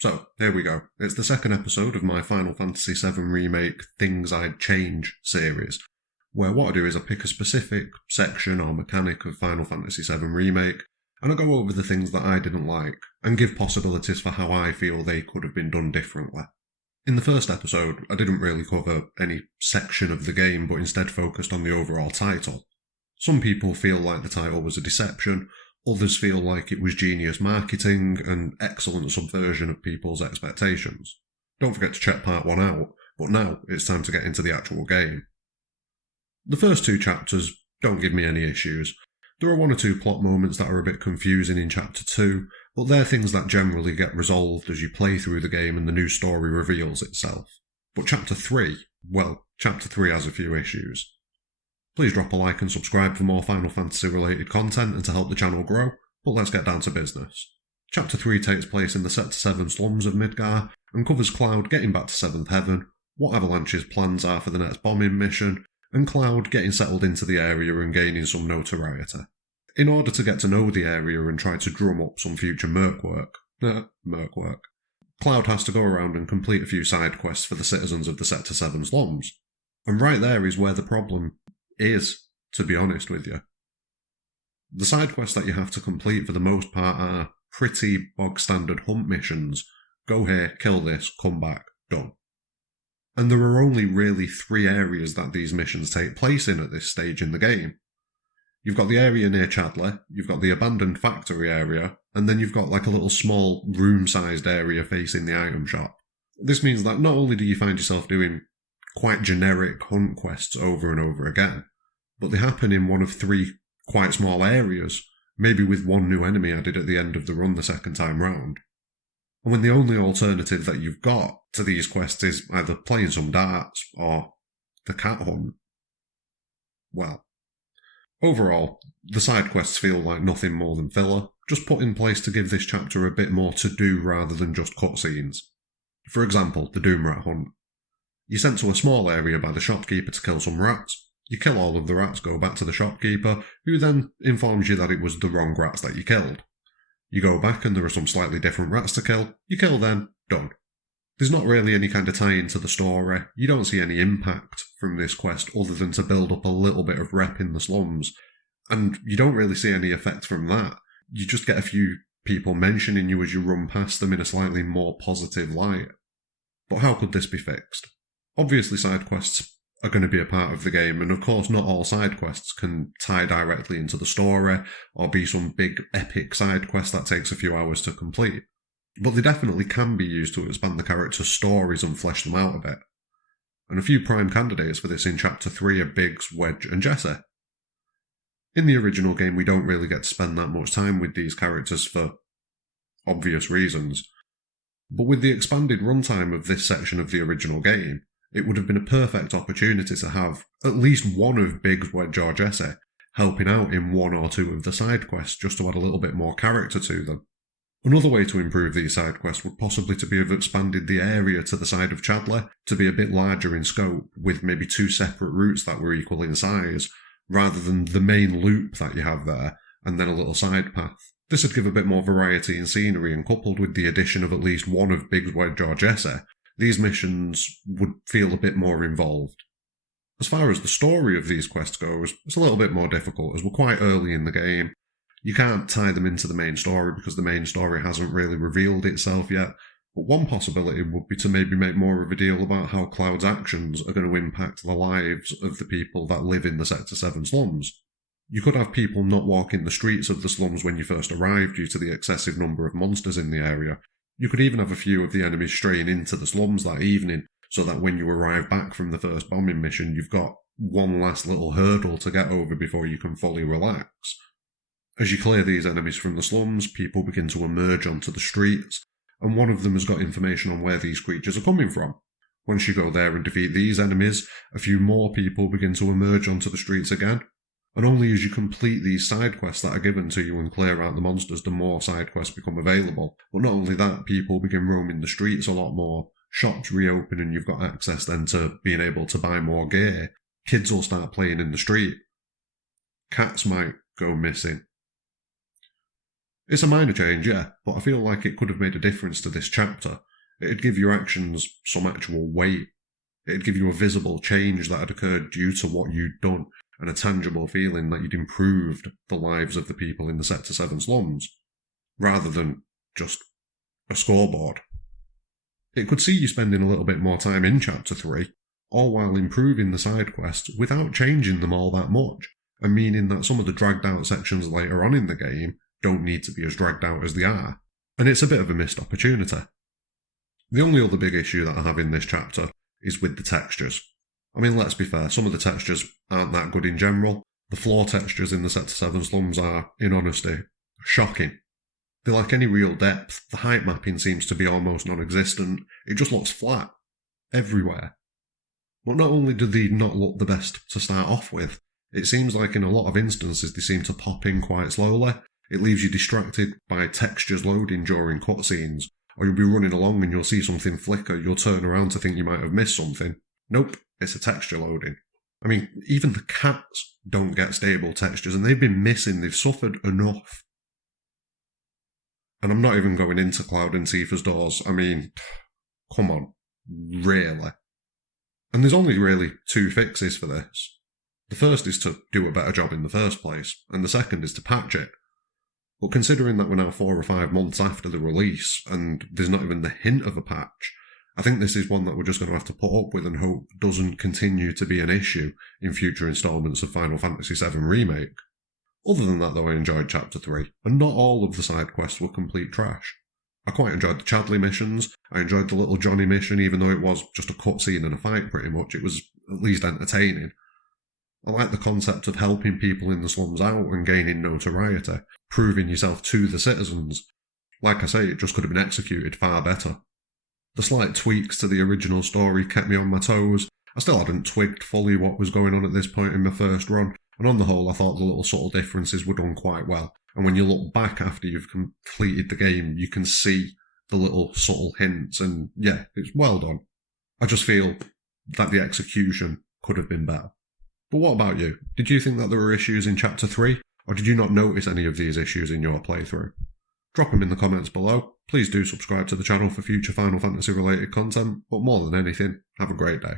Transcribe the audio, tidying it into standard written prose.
So, here we go. It's the second episode of my Final Fantasy VII Remake Things I'd Change series, where what I do is I pick a specific section or mechanic of Final Fantasy VII Remake, and I go over the things that I didn't like, and give possibilities for how I feel they could have been done differently. In the first episode, I didn't really cover any section of the game, but instead focused on the overall title. Some people feel like the title was a deception, others feel like it was genius marketing and excellent subversion of people's expectations. Don't forget to check part 1 out, but now it's time to get into the actual game. The first 2 chapters don't give me any issues. There are 1 or 2 plot moments that are a bit confusing in chapter 2, but they're things that generally get resolved as you play through the game and the new story reveals itself. But chapter 3 has a few issues. Please drop a like and subscribe for more Final Fantasy related content and to help the channel grow, but let's get down to business. Chapter 3 takes place in the Sector 7 slums of Midgar and covers Cloud getting back to 7th Heaven, what Avalanche's plans are for the next bombing mission, and Cloud getting settled into the area and gaining some notoriety. In order to get to know the area and try to drum up some future merc work, Cloud has to go around and complete a few side quests for the citizens of the Sector 7 slums. And right there is where the problem is, to be honest with you. The side quests that you have to complete for the most part are pretty bog standard hunt missions. Go here, kill this, come back, done. And there are only really 3 areas that these missions take place in at this stage in the game. You've got the area near Chadley, you've got the abandoned factory area, and then you've got like a little small room-sized area facing the item shop. This means that not only do you find yourself doing quite generic hunt quests over and over again, but they happen in one of 3 quite small areas, maybe with 1 new enemy added at the end of the run the second time round. And when the only alternative that you've got to these quests is either playing some darts or the cat hunt, well, overall, the side quests feel like nothing more than filler, just put in place to give this chapter a bit more to do rather than just cutscenes. For example, the Doom Rat Hunt. You're sent to a small area by the shopkeeper to kill some rats. You kill all of the rats, go back to the shopkeeper, who then informs you that it was the wrong rats that you killed. You go back and there are some slightly different rats to kill. You kill them, done. There's not really any kind of tie-in to the story. You don't see any impact from this quest other than to build up a little bit of rep in the slums. And you don't really see any effect from that. You just get a few people mentioning you as you run past them in a slightly more positive light. But how could this be fixed? Obviously side quests are going to be a part of the game, and of course not all side quests can tie directly into the story or be some big epic side quest that takes a few hours to complete. But they definitely can be used to expand the characters' stories and flesh them out a bit. And a few prime candidates for this in Chapter 3 are Biggs, Wedge and Jesse. In the original game we don't really get to spend that much time with these characters for obvious reasons. But with the expanded runtime of this section of the original game, it would have been a perfect opportunity to have at least one of Biggs, Wedge or Jesse helping out in 1 or 2 of the side quests just to add a little bit more character to them. Another way to improve these side quests would possibly to be have expanded the area to the side of Chadley to be a bit larger in scope, with maybe 2 separate routes that were equal in size, rather than the main loop that you have there, and then a little side path. This would give a bit more variety in scenery, and coupled with the addition of at least one of Biggs, Wedge or Jesse, these missions would feel a bit more involved. As far as the story of these quests goes, it's a little bit more difficult, as we're quite early in the game. You can't tie them into the main story because the main story hasn't really revealed itself yet, but one possibility would be to maybe make more of a deal about how Cloud's actions are going to impact the lives of the people that live in the Sector 7 slums. You could have people not walking the streets of the slums when you first arrive due to the excessive number of monsters in the area. You could even have a few of the enemies straying into the slums that evening, so that when you arrive back from the first bombing mission, you've got one last little hurdle to get over before you can fully relax. As you clear these enemies from the slums, people begin to emerge onto the streets, and one of them has got information on where these creatures are coming from. Once you go there and defeat these enemies, a few more people begin to emerge onto the streets again. And only as you complete these side quests that are given to you and clear out the monsters, the more side quests become available. But not only that, people begin roaming the streets a lot more. Shops reopen and you've got access then to being able to buy more gear. Kids will start playing in the street. Cats might go missing. It's a minor change, yeah, but I feel like it could have made a difference to this chapter. It'd give your actions some actual weight. It'd give you a visible change that had occurred due to what you'd done, and a tangible feeling that you'd improved the lives of the people in the Sector 7 slums, rather than just a scoreboard. It could see you spending a little bit more time in Chapter 3, all while improving the side quests without changing them all that much, and meaning that some of the dragged out sections later on in the game don't need to be as dragged out as they are, and it's a bit of a missed opportunity. The only other big issue that I have in this chapter is with the textures. I mean, let's be fair, some of the textures aren't that good in general. The floor textures in the Sector 7 slums are, in honesty, shocking. They lack any real depth, the height mapping seems to be almost non-existent, it just looks flat, everywhere. But not only do they not look the best to start off with, it seems like in a lot of instances they seem to pop in quite slowly. It leaves you distracted by textures loading during cutscenes, or you'll be running along and you'll see something flicker, you'll turn around to think you might have missed something. Nope, it's a texture loading. I mean, even the cats don't get stable textures, and they've been missing, they've suffered enough. And I'm not even going into Cloud and Tifa's doors. I mean, come on, really? And there's only really two fixes for this. The first is to do a better job in the first place, and the second is to patch it. But considering that we're now 4 or 5 months after the release, and there's not even the hint of a patch, I think this is one that we're just going to have to put up with and hope doesn't continue to be an issue in future instalments of Final Fantasy VII Remake. Other than that though, I enjoyed Chapter 3, and not all of the side quests were complete trash. I quite enjoyed the Chadley missions, I enjoyed the little Johnny mission, even though it was just a cutscene and a fight pretty much, it was at least entertaining. I like the concept of helping people in the slums out and gaining notoriety, proving yourself to the citizens. Like I say, it just could have been executed far better. The slight tweaks to the original story kept me on my toes. I still hadn't twigged fully what was going on at this point in my first run, and on the whole I thought the little subtle differences were done quite well. And when you look back after you've completed the game, you can see the little subtle hints, and yeah, it's well done. I just feel that the execution could have been better. But what about you? Did you think that there were issues in Chapter 3, or did you not notice any of these issues in your playthrough? Drop them in the comments below. Please do subscribe to the channel for future Final Fantasy related content, but more than anything, have a great day.